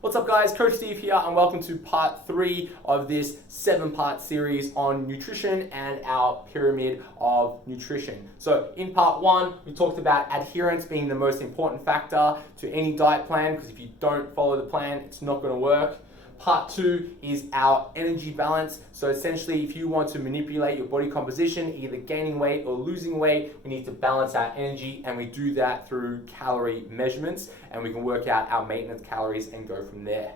What's up guys, Coach Steve here and welcome to part 3 of this 7-part series on nutrition and our pyramid of nutrition. So in part 1, we talked about adherence being the most important factor to any diet plan, because if you don't follow the plan, it's not going to work. Part 2 is our energy balance. So essentially, if you want to manipulate your body composition, either gaining weight or losing weight, we need to balance our energy, and we do that through calorie measurements, and we can work out our maintenance calories and go from there.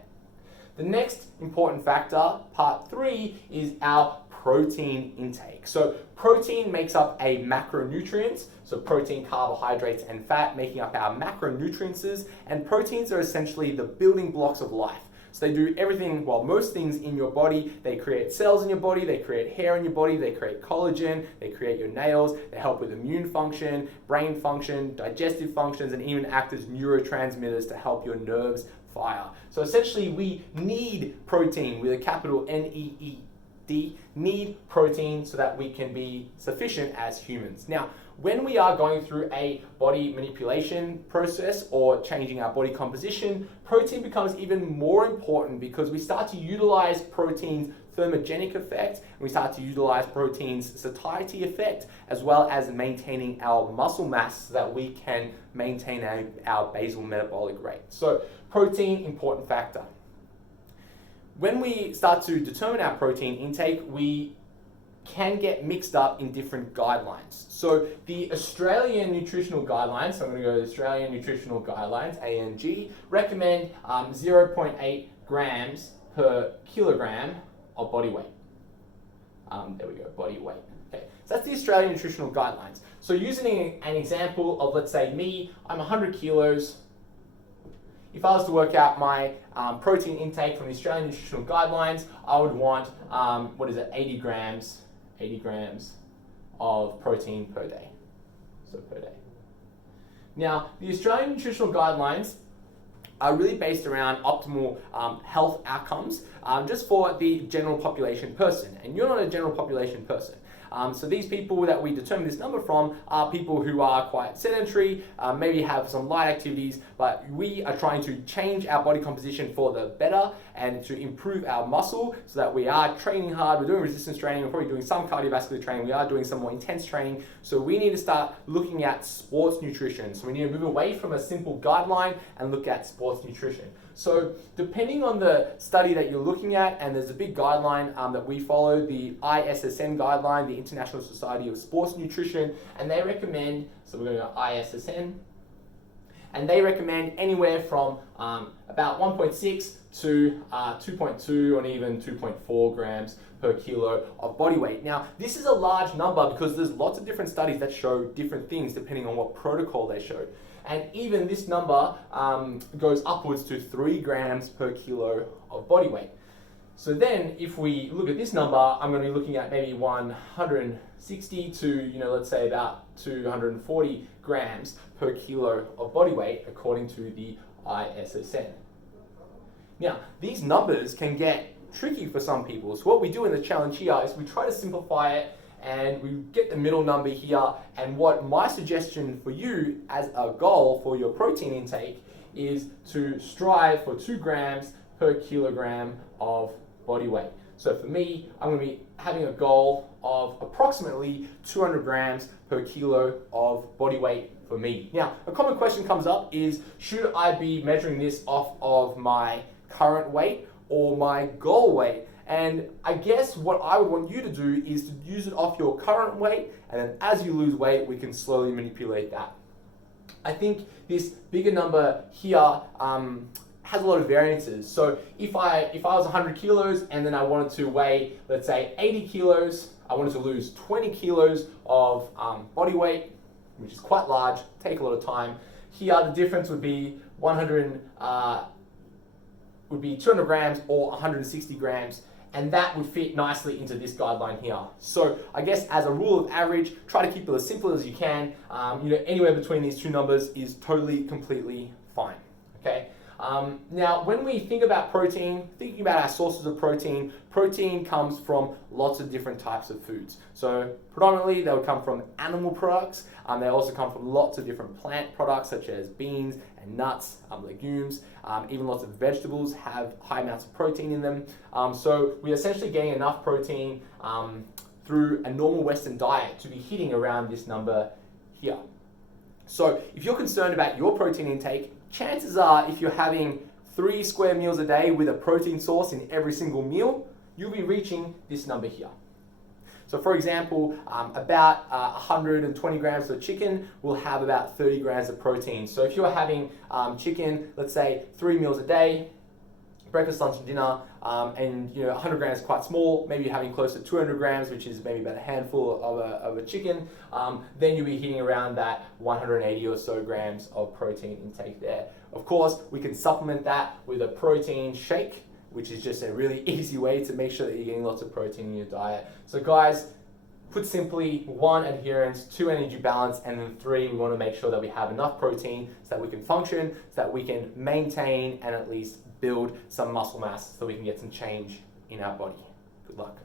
The next important factor, part 3, is our protein intake. So protein makes up a macronutrient, so protein, carbohydrates, and fat making up our macronutrients, and proteins are essentially the building blocks of life. So they do everything, well, most things in your body. They create cells in your body, they create hair in your body, they create collagen, they create your nails, they help with immune function, brain function, digestive functions, and even act as neurotransmitters to help your nerves fire. So essentially, we need protein with a capital N-E-E-D, need protein so that we can be sufficient as humans. Now, when we are going through a body manipulation process or changing our body composition, protein becomes even more important because we start to utilize protein's thermogenic effect, and we start to utilize protein's satiety effect, as well as maintaining our muscle mass so that we can maintain our basal metabolic rate. So protein, important factor. When we start to determine our protein intake, we can get mixed up in different guidelines. So the Australian Nutritional Guidelines, so I'm going to go to Australian Nutritional Guidelines, ANG, recommend 0.8 grams per kilogram of body weight. There we go, body weight. Okay, so that's the Australian Nutritional Guidelines. So using an example of, let's say me, I'm 100 kilos. If I was to work out my protein intake from the Australian Nutritional Guidelines, I would want, 80 grams of protein per day. So per day. Now, the Australian Nutritional Guidelines are really based around optimal health outcomes just for the general population person. And you're not a general population person. So these people that we determine this number from are people who are quite sedentary, maybe have some light activities, but we are trying to change our body composition for the better and to improve our muscle so that we are training hard, we're doing resistance training, we're probably doing some cardiovascular training, we are doing some more intense training. So we need to start looking at sports nutrition. So we need to move away from a simple guideline and look at sports nutrition. So depending on the study that you're looking at, and there's a big guideline that we follow, the ISSN guideline, the International Society of Sports Nutrition, and they recommend, so we're going to go ISSN, and they recommend anywhere from about 1.6 to 2.2 or even 2.4 grams per kilo of body weight. Now, this is a large number because there's lots of different studies that show different things depending on what protocol they showed. And even this number goes upwards to 3 grams per kilo of body weight. So then if we look at this number, I'm going to be looking at maybe 160 to, let's say about 240 grams per kilo of body weight according to the ISSN. Now, these numbers can get tricky for some people. So what we do in the challenge here is we try to simplify it and we get the middle number here. And what my suggestion for you as a goal for your protein intake is to strive for 2 grams per kilogram of body weight. So for me, I'm going to be having a goal of approximately 200 grams per kilo of body weight for me. Now, a common question comes up is, should I be measuring this off of my current weight or my goal weight? And I guess what I would want you to do is to use it off your current weight, and then as you lose weight, we can slowly manipulate that. I think this bigger number here has a lot of variances. So if I was 100 kilos and then I wanted to weigh, let's say 80 kilos, I wanted to lose 20 kilos of body weight, which is quite large, take a lot of time. Here the difference would be 200 grams or 160 grams, and that would fit nicely into this guideline here. So I guess as a rule of average, try to keep it as simple as you can. Anywhere between these two numbers is totally, completely fine. Okay. Now, when we think about protein, thinking about our sources of protein, protein comes from lots of different types of foods. So predominantly they would come from animal products. They also come from lots of different plant products such as beans and nuts, legumes, even lots of vegetables have high amounts of protein in them. So we're essentially getting enough protein through a normal Western diet to be hitting around this number here. So if you're concerned about your protein intake, chances are if you're having 3 square meals a day with a protein source in every single meal, you'll be reaching this number here. So for example, about 120 grams of chicken will have about 30 grams of protein. So if you're having chicken, let's say 3 meals a day, breakfast, lunch, and dinner, and 100 grams is quite small, maybe you're having close to 200 grams, which is maybe about a handful of a chicken, then you'll be hitting around that 180 or so grams of protein intake there. Of course, we can supplement that with a protein shake, which is just a really easy way to make sure that you're getting lots of protein in your diet. So guys, put simply, 1, adherence, 2, energy balance, and then 3, we want to make sure that we have enough protein so that we can function, so that we can maintain and at least build some muscle mass so we can get some change in our body. Good luck.